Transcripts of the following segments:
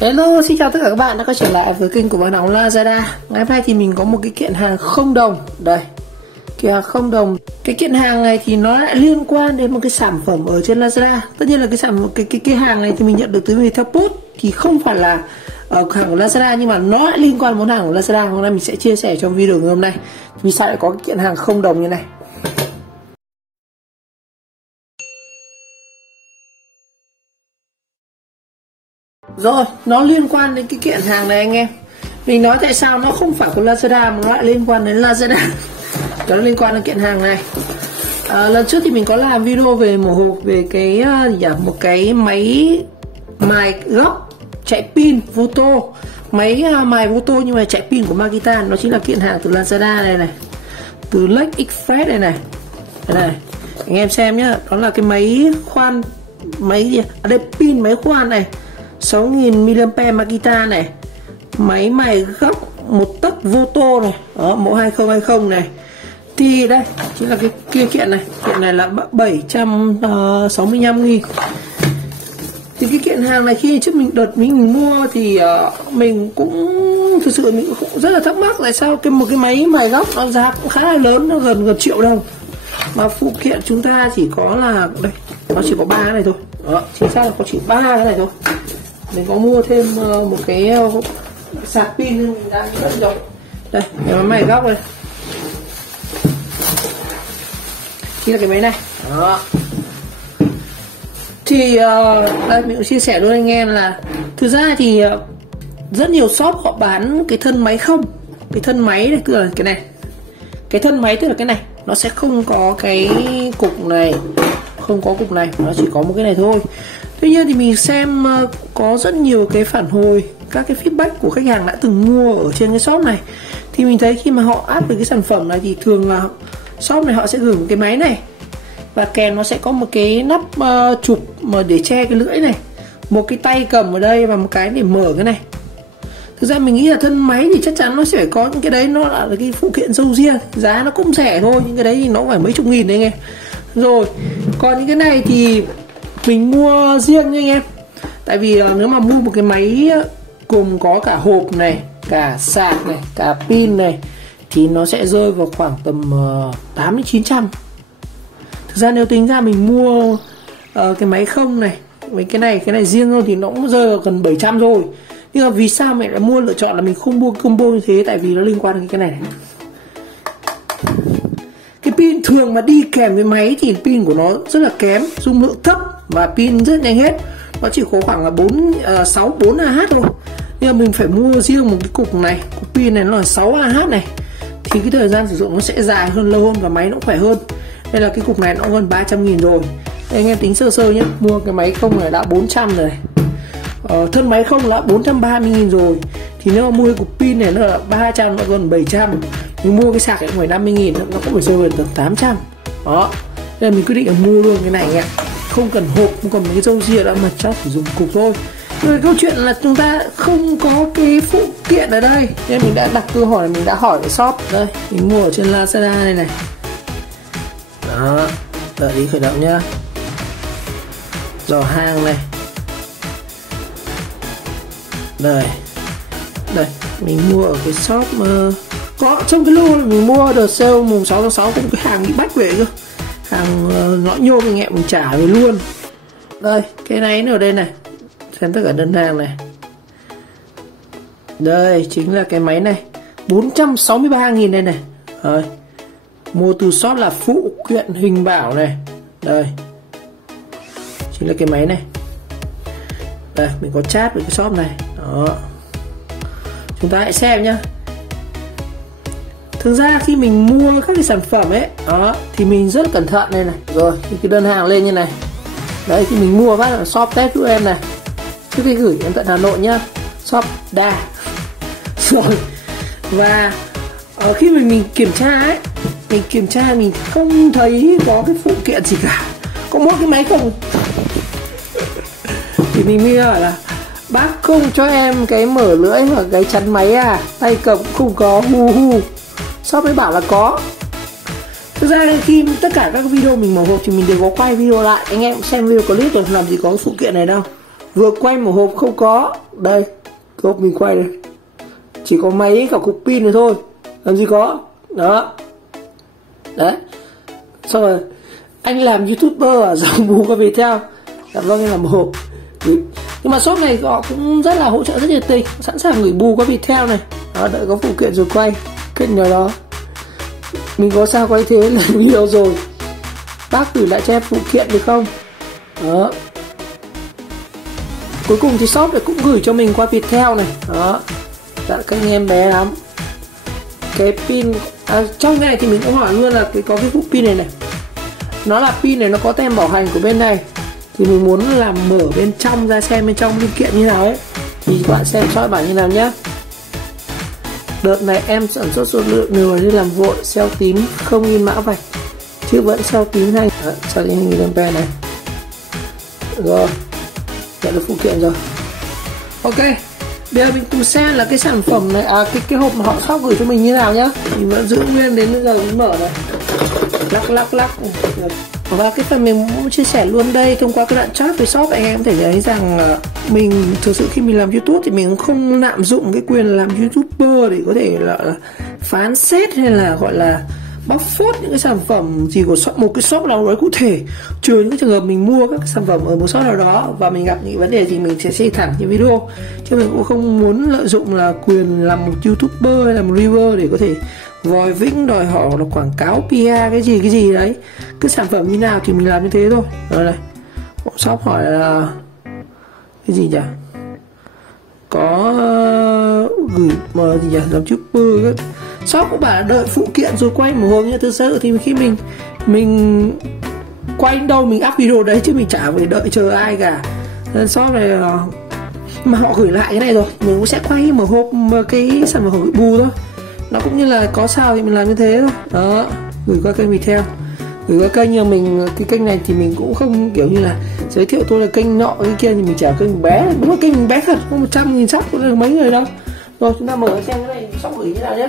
Hello, xin chào tất cả các bạn đã quay trở lại với kênh của Văn Óng Lazada. Ngày hôm nay thì mình có một cái kiện hàng không đồng. Đây, kiện hàng không đồng. Cái kiện hàng này thì nó lại liên quan đến một cái sản phẩm ở trên Lazada. Tất nhiên là cái hàng này thì mình nhận được từ Viettel Post, thì không phải là hàng của Lazada, nhưng mà nó lại liên quan đến món hàng của Lazada. Hôm nay mình sẽ chia sẻ trong video ngày hôm nay vì sao lại có cái kiện hàng không đồng như này. Rồi, nó liên quan đến cái kiện hàng này anh em. Mình nói tại sao nó không phải của Lazada mà nó lại liên quan đến Lazada. Nó liên quan đến kiện hàng này. Lần trước thì mình có làm video về một hộp về cái một cái máy mài góc chạy pin Voto. Máy mài Voto nhưng mà chạy pin của Makita. Nó chính là kiện hàng từ Lazada đây này, từ Lake Express đây này. Đây này, anh em xem nhá. Đó là cái máy khoan, máy gì? Đây, pin máy khoan này, 6000 mAh Makita này, máy mài góc 1 tấc Voto này, đó, mẫu 2020 này. Thì đây chính là cái kia kiện này. Kiện này là 765.000. Thì cái kiện hàng này khi trước mình mua thì mình cũng thực sự mình cũng rất là thắc mắc tại sao một cái máy mài góc nó giá cũng khá là lớn, nó gần triệu đồng mà phụ kiện chúng ta chỉ có là đây, nó chỉ có 3 cái này thôi. Đó, chính xác là có chỉ 3 cái này thôi. Mình có mua thêm một cái sạc pin nhưng mình đang rất rộng. Đây, cái máy mài góc đây. Chính là cái máy này. Đó. Thì đây mình cũng chia sẻ luôn anh em là thực ra thì rất nhiều shop họ bán cái thân máy không. Cái thân máy này tức là cái này. Cái thân máy tức là cái này, nó sẽ không có cái cục này, không có cục này, nó chỉ có một cái này thôi. Tuy nhiên thì mình xem có rất nhiều cái phản hồi, các cái feedback của khách hàng đã từng mua ở trên cái shop này. Thì mình thấy khi mà họ áp được cái sản phẩm này thì thường là shop này họ sẽ gửi một cái máy này, và kèm nó sẽ có một cái nắp chụp mà để che cái lưỡi này, một cái tay cầm ở đây và một cái để mở cái này. Thực ra mình nghĩ là thân máy thì chắc chắn nó sẽ có những cái đấy, nó là cái phụ kiện sâu riêng, giá nó cũng rẻ thôi, những cái đấy thì nó phải mấy chục nghìn đấy anh em. Rồi, còn những cái này thì mình mua riêng nha anh em. Tại vì nếu mà mua một cái máy gồm có cả hộp này, cả sạc này, cả pin này thì nó sẽ rơi vào khoảng tầm 8 đến 900. Thực ra nếu tính ra mình mua cái máy không này với cái này riêng thôi thì nó cũng rơi vào gần 700 rồi. Nhưng mà vì sao mẹ lại lựa chọn là mình không mua combo như thế? Tại vì nó liên quan đến cái này. Cái pin thường mà đi kèm với máy thì pin của nó rất là kém, dung lượng thấp và pin rất nhanh hết. Nó chỉ có khoảng là 4 Ah thôi. Nhưng mà mình phải mua riêng một cái cục này, cục pin này nó là 6 Ah này, thì cái thời gian sử dụng nó sẽ dài hơn, lâu hơn và máy nó cũng khỏe hơn. Đây là cái cục này nó gần 300.000 rồi. Đây, anh em tính sơ sơ nhé. Mua cái máy không này đã 400 rồi này. Thân máy không là 430.000 rồi. Thì nếu mà mua cái cục pin này nó là 300, nó gần 700. Mình mua cái sạc này cũng phải 50.000, nó cũng phải rơi vào tầm 800. Đó. Nên mình quyết định là mua luôn cái này anh em. Không cần hộp, không cần cái râu ria đâu mà chắc chỉ dùng cục thôi. Rồi câu chuyện là chúng ta không có cái phụ kiện ở đây, nên mình đã đặt câu hỏi, mình đã hỏi cái shop đây, mình mua ở trên Lazada đây này. Đó, đợi đi khởi động nhá. Giỏ hàng này. Đây, mình mua ở cái shop có trong cái lô này mình mua đợt sale mùng 6 tháng 6 cũng cái hàng bị bách về cơ. Hàng nó nhôm anh em, mình trả về luôn. Đây, cái này nó ở đây này. Xem tất cả đơn hàng này. Đây, chính là cái máy này 463.000 đây này. Rồi. Mua từ shop là phụ kiện Huỳnh Bảo này. Đây. Chính là cái máy này. Đây, mình có chat với cái shop này. Đó. Chúng ta hãy xem nhá. Thực ra khi mình mua các cái sản phẩm ấy, đó, thì mình rất cẩn thận đây này. Rồi, thì cái đơn hàng lên như này. Đấy, thì mình mua phát là shop test giúp em này. Trước khi gửi em tận Hà Nội nhá. Shop đa. Rồi. Và khi mình kiểm tra ấy, mình kiểm tra mình không thấy có cái phụ kiện gì cả, có mỗi cái máy không. Thì mình mới hỏi là bác không cho em cái mở lưỡi hoặc cái chắn máy à, tay cầm cũng không có, hu. Shop mới bảo là có. Thực ra khi tất cả các video mình mở hộp thì mình đều có quay video lại, anh em xem video clip rồi, làm gì có phụ kiện này đâu. Vừa quay một hộp không có. Đây, hộp mình quay đây, chỉ có máy cả cục pin này thôi, làm gì có. Đó. Đấy. Xong rồi anh làm YouTuber à, dòng bù qua Viettel. Dạ vâng, anh làm một hộp. Nhưng mà shop này họ cũng rất là hỗ trợ rất nhiệt tình, sẵn sàng gửi bù qua Viettel này. Đó, đợi có phụ kiện rồi quay. Kênh nào đó mình có sao quay thế là video rồi, bác gửi lại cho em phụ kiện được không. Đó. Cuối cùng thì shop này cũng gửi cho mình qua Viettel này. Đó. Dạ, các anh em bé lắm. Cái pin trong cái này thì mình cũng hỏi luôn là có cái phụ pin này này, nó là pin này, nó có tem bảo hành của bên này, thì mình muốn làm mở bên trong ra xem bên trong linh kiện như nào ấy, thì các bạn xem soi bản như nào nhá. Đợt này em sản xuất số lượng nhiều như làm vội, cell tím không in mã vạch chứ vẫn cell tím thanh. Cell tím 2000 này. Rồi, nhận được phụ kiện rồi. Ok, bây giờ mình cùng xem là cái sản phẩm này, cái hộp mà họ shop gửi cho mình như nào nhá. Mình vẫn giữ nguyên đến bây giờ mình mở này, lắc. Và cái phần mình muốn chia sẻ luôn đây, thông qua cái đoạn chat với shop, anh em có thể thấy rằng mình thực sự khi mình làm YouTube thì mình cũng không lạm dụng cái quyền làm YouTuber để có thể là phán xét hay là gọi là bóc phốt những cái sản phẩm gì của shop, một cái shop nào đó cụ thể, trừ những cái trường hợp mình mua các cái sản phẩm ở một shop nào đó và mình gặp những vấn đề gì mình sẽ chia thẳng trên video, chứ mình cũng không muốn lợi dụng là quyền làm một YouTuber hay là một reviewer để có thể vòi vĩnh đòi họ là quảng cáo PR cái gì đấy. Cái sản phẩm như nào thì mình làm như thế thôi. Rồi này, shop hỏi là cái gì nhỉ, có gửi mà gì nhỉ, làm YouTuber. Shop cũng bảo là đợi phụ kiện rồi quay một hôm nha. Thực sự thì khi mình quay đâu mình up video đấy, chứ mình chả phải đợi chờ ai cả. Nên shop này mà họ gửi lại cái này rồi, mình cũng sẽ quay một hộp cái sản phẩm gửi bù thôi. Nó cũng như là có sao thì mình làm như thế thôi. Đó, gửi qua kênh Viettel, gửi qua kênh. Nhưng mình cái kênh này thì mình cũng không kiểu như là giới thiệu tôi là kênh nọ cái kia, thì mình chả kênh bé. Đúng là kênh mình bé thật, có 100.000 sub cũng là mấy người đâu. Rồi chúng ta mở xem cái này shop gửi như nào nhé.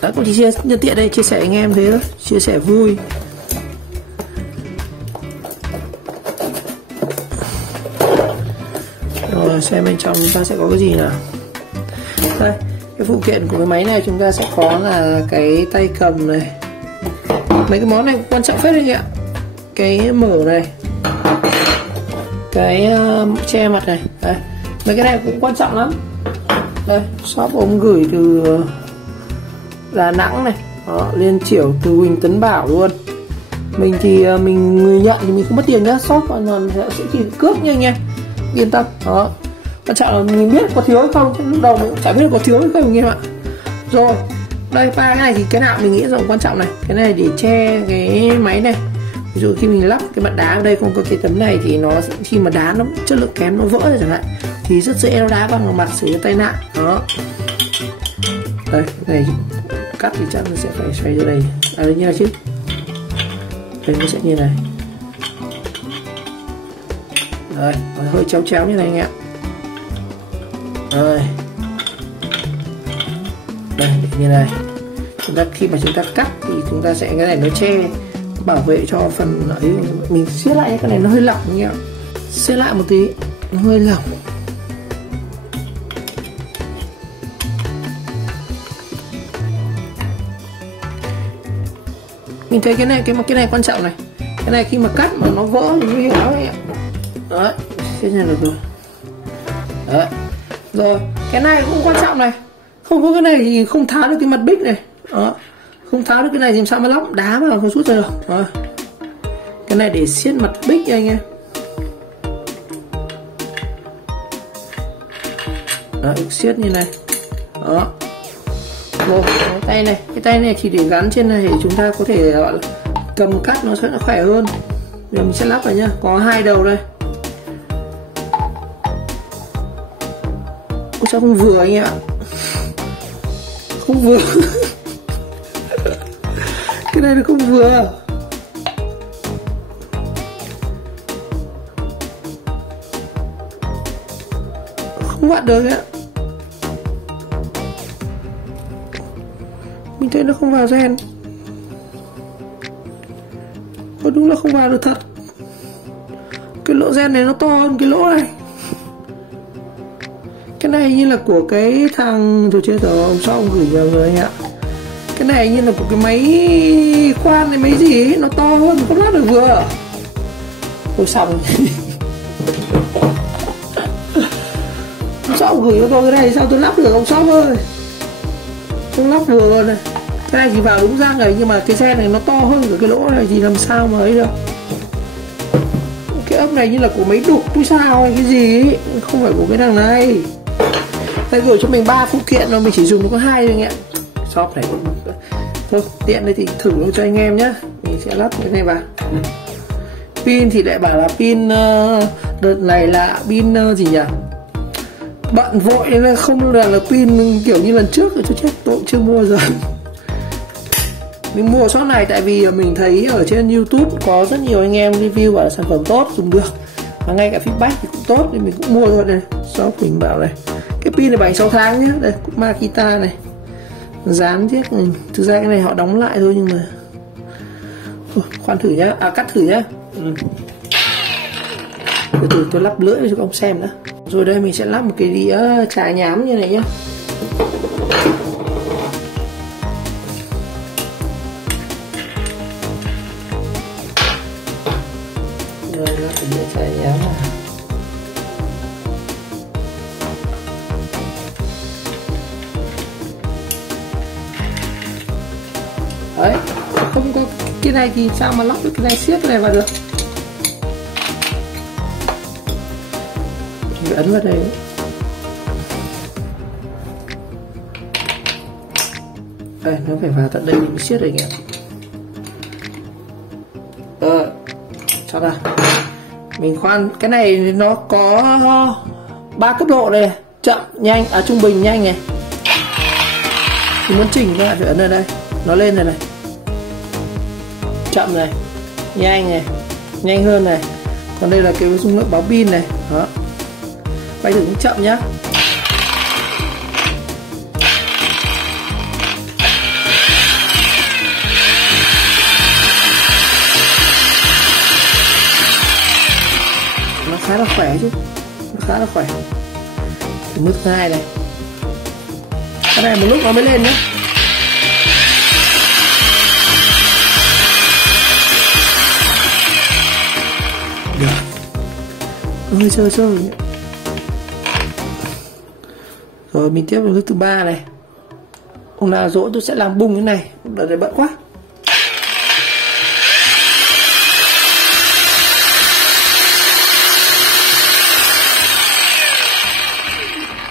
Đấy, cũng chỉ nhân tiện đây chia sẻ anh em thế thôi, chia sẻ vui. Rồi xem bên trong chúng ta sẽ có cái gì nào. Đây, cái phụ kiện của cái máy này chúng ta sẽ có là cái tay cầm này. Mấy cái món này quan trọng phết đấy ạ. Cái mở này, cái che mặt này. Đây, mấy cái này cũng quan trọng lắm. Đây, shop ôm gửi từ Đà Nẵng này. Đó, liên triểu từ Huỳnh Tấn Bảo luôn. Mình thì mình người nhận thì mình không mất tiền nhá, shop còn sẽ chỉ cướp nha anh em, yên tâm. Đó, quan trọng là mình biết có thiếu hay không, chứ lúc đầu mình cũng chả biết là có thiếu hay không anh em ạ. Rồi, đây ba cái này thì cái nào mình nghĩ rằng quan trọng này. Cái này để che cái máy này, ví dụ khi mình lắp cái mặt đá ở đây không có cái tấm này thì nó khi mà đá nó chất lượng kém, nó vỡ ra chẳng hạn, thì rất dễ nó đá vào mặt xảy ra tai nạn. Đó, đây cái này cắt thì chắc nó sẽ phải xoay ra đây, đây như này chứ, đây nó sẽ như này. Đây, hơi chéo chéo như này anh ạ. Đây, đây như này. Chúng ta khi mà chúng ta cắt thì chúng ta sẽ cái này nó che bảo vệ cho phần ấy. Mình siết lại cái này nó hơi lỏng anh ạ, siết lại một tí nó hơi lỏng. Mình thấy cái này quan trọng này. Cái này khi mà cắt mà nó vỡ thì nguy hiểm lắm anh ạ. Đấy, siết ra được rồi. Đấy. Rồi, cái này cũng quan trọng này. Không có cái này thì không tháo được cái mặt bích này. Đó. Không tháo được cái này thì làm sao mà lóc đá mà không rút ra được. Đó. Cái này để siết mặt bích nha anh em. Đó, siết như này. Đó. Rồi, cái tay này chỉ để gắn trên này để chúng ta có thể gọi là cầm cắt nó sẽ khỏe hơn. Giờ mình sẽ lắp vào nhá. Có hai đầu đây. Ôi sao không vừa anh em ạ, không vừa. Cái này nó không vừa. Không vặn được ạ. Mình thấy nó không vào gen. Đúng là không vào được thật. Ok, Cái lỗ gen này nó to hơn cái lỗ này. Cái này như là của cái thằng tôi chết rồi, hôm sau ông gửi vào người anh ạ. Cái này như là của cái máy khoan này, máy gì ấy, nó to hơn, không lắp được vừa. Ôi xong. Ông sau gửi cho tôi cái này sao tôi lắp được ông sau ơi. Không lắp vừa luôn này. Cái này thì vào đúng rang rồi, nhưng mà cái xe này nó to hơn của cái lỗ này thì làm sao mà ấy được. Cái ốc này như là của máy đục hay sao hay cái gì ấy, không phải của cái thằng này. Đây gửi cho mình 3 phụ kiện mà mình chỉ dùng có 2 thôi anh ạ. Shop này thôi tiện đây thì thử luôn cho anh em nhé. Mình sẽ lắp cái này vào. Pin thì lại bảo là pin đợt này là pin gì nhỉ, bận vội nên không là pin kiểu như lần trước rồi, tôi chết tôi chưa mua rồi. Mình mua shop này tại vì mình thấy ở trên YouTube có rất nhiều anh em review bảo là sản phẩm tốt dùng được, và ngay cả feedback thì cũng tốt nên mình cũng mua thôi. Này shop mình bảo này, cái pin này bảo 6 tháng nhé. Đây cũng Makita này, dán tiếc này. Thực ra cái này họ đóng lại thôi nhưng mà khoan thử nhá, cắt thử nhá. Từ tôi lắp lưỡi cho các ông xem nữa. Rồi đây mình sẽ lắp một cái đĩa trà nhám như này nhá. Rồi lắp cái đĩa trà nhám này. Đấy, không có cái này thì sao mà lắp được cái này, siết cái này vào được. Mình ấn vào đây. Đây, nó phải vào tận đây mình siết rồi nhỉ. Sao nào. Mình khoan, cái này nó có 3 cấp độ này, chậm, nhanh, trung bình, nhanh này. Thì muốn chỉnh các bạn phải ấn ở đây, nó lên này này. Chậm này, nhanh này, nhanh hơn này. Còn đây là cái dung lượng báo pin này. Đó. Quay thử cũng chậm nhá. Nó khá là khỏe chứ, nó khá là khỏe. Mức 2 này, cái này một lúc nó mới lên nhé. Hơi chơi rồi mình tiếp vào nước thứ 3 này. Hôm nào dỗ tôi sẽ làm bung cái này, đợt này bận quá.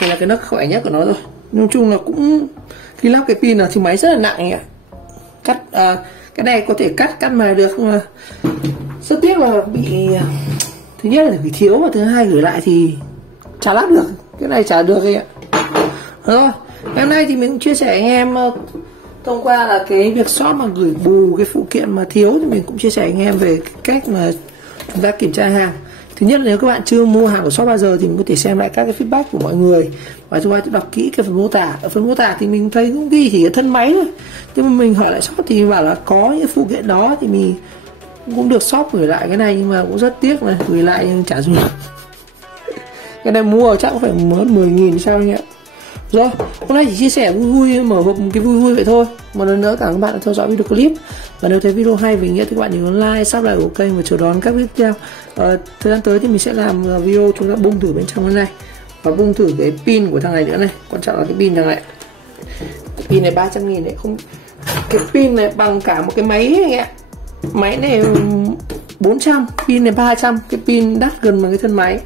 Đây là cái nấc khỏe nhất của nó rồi. Nói chung là cũng khi lắp cái pin là thì máy rất là nặng ạ. Cắt cái này có thể cắt mài được nhưng mà rất tiếc là bị, thứ nhất là bị thiếu và thứ hai gửi lại thì chả lắp được, cái này chả được ấy ạ. Rồi ngày hôm nay thì mình cũng chia sẻ anh em thông qua là cái việc shop mà gửi bù cái phụ kiện mà thiếu, thì mình cũng chia sẻ anh em về cái cách mà chúng ta kiểm tra hàng. Thứ nhất là nếu các bạn chưa mua hàng của shop bao giờ thì mình có thể xem lại các cái feedback của mọi người và chúng ta đọc kỹ cái phần mô tả. Ở phần mô tả thì mình thấy cũng ghi chỉ cái thân máy thôi, nhưng mà mình hỏi lại shop thì bảo là có những phụ kiện đó thì mình cũng được shop gửi lại cái này, nhưng mà cũng rất tiếc là gửi lại nhưng chả dùng. Cái này mua chắc cũng phải mất 10.000 sao nhỉ. Rồi hôm nay chỉ chia sẻ vui vui, mở hộp cái vui vui vậy thôi. Một lần nữa cảm ơn các bạn đã theo dõi video clip, và nếu thấy video hay về nghĩa thì các bạn nhớ like, subscribe của kênh và chờ đón các video tiếp theo. Thời gian tới thì mình sẽ làm video chúng ta bung thử bên trong cái này và bung thử cái pin của thằng này nữa này. Quan trọng là cái pin thằng này, cái pin này 300.000 đấy, không, cái pin này bằng cả một cái máy này ạ. Máy này 400, pin này 300, cái pin đắt gần bằng cái thân máy.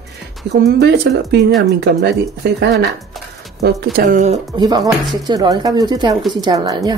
Thì không biết chất lượng pin là mình cầm đây thì thấy khá là nặng. Hy vọng các bạn sẽ chờ đón các video tiếp theo. Xin chào lại nhé.